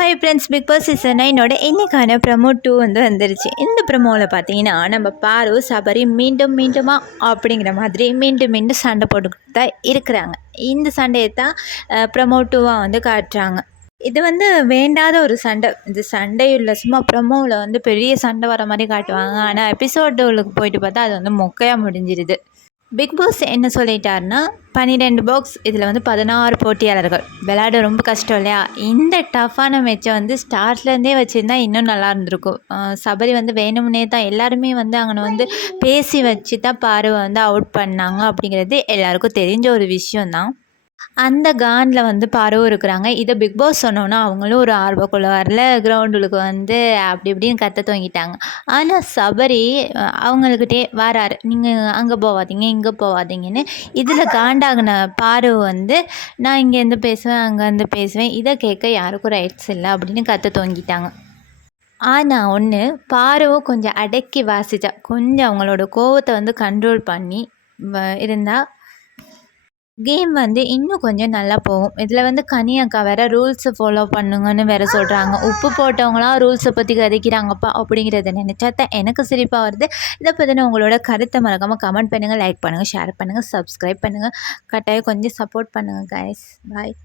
Hi friends, big boss season 9 இன்னைக்கான promo 2 வந்துருச்சு. இந்த ப்ரமோவில் பார்த்தீங்கன்னா நம்ம பாரு சபரி மீண்டும் மீண்டுமா அப்படிங்கிற மாதிரி மீண்டும் மீண்டும் சண்டை போட்டுக்கிட்டு தான் இருக்கிறாங்க. இந்த சண்டையை தான் ப்ரமோ 2 காட்டுறாங்க. இது வேண்டாத ஒரு சண்டை. இந்த சண்டை இல்லை, சும்மா ப்ரமோவில் பெரிய சண்டை வர மாதிரி காட்டுவாங்க. ஆனால் எபிசோடுகளுக்கு போயிட்டு பார்த்தா அது மொக்கையாக முடிஞ்சிருது. பிக் பாஸ் என்ன சொல்லிட்டாருன்னா 12 பாக்ஸ், இதில் 16 போட்டியாளர்கள் விளையாட ரொம்ப கஷ்டம் இல்லையா? இந்த டஃப்பான மேட்சை ஸ்டார்ட்லேருந்தே வச்சுருந்தா இன்னும் நல்லா இருந்திருக்கும். சபரி வேணும்னே தான் எல்லாருமே அங்கே பேசி வச்சு தான் பாரு அவுட் பண்ணாங்க அப்படிங்கிறது எல்லாருக்கும் தெரிஞ்ச ஒரு விஷயந்தான். அந்த கானில் பாருவும் இருக்கிறாங்க. இதை பிக் பாஸ் சொன்னோன்னா அவங்களும் ஒரு ஆர்வக்குள்ள வரல, கிரவுண்டுக்கு அப்படி இப்படின்னு கத்த துவங்கிட்டாங்க. ஆனால் சபரி அவங்கக்கிட்டே வராரு, நீங்கள் அங்கே போகாதீங்க இங்கே போகாதீங்கன்னு. இதில் காண்டாகின பாரு நான் இங்கேருந்து பேசுவேன் அங்கேருந்து பேசுவேன், இதை கேட்க யாருக்கும் ரைட்ஸ் இல்லை அப்படின்னு கத்த துவங்கிட்டாங்க. ஆனால் ஒன்று, பாருவும் கொஞ்சம் அடக்கி வாசிச்சா, கொஞ்சம் அவங்களோட கோவத்தை கண்ட்ரோல் பண்ணி இருந்தால் கேம் இன்னும் கொஞ்சம் நல்லா போகும். இதில் கனி அக்கா வேறு ரூல்ஸை ஃபாலோ பண்ணுங்கன்னு வேறு சொல்கிறாங்க. உப்பு போட்டவங்களாம் ரூல்ஸை பற்றி கதைக்கிறாங்கப்பா அப்படிங்கிறத நினச்சா தான் எனக்கு சிரிப்பாக வருது. இதை பற்றின உங்களோட கருத்தை மறக்காமல் கமெண்ட் பண்ணுங்கள், லைக் பண்ணுங்கள், ஷேர் பண்ணுங்கள், சப்ஸ்கிரைப் பண்ணுங்கள். கட்டாயம் கொஞ்சம் சப்போர்ட் பண்ணுங்கள் கைஸ். பாய்.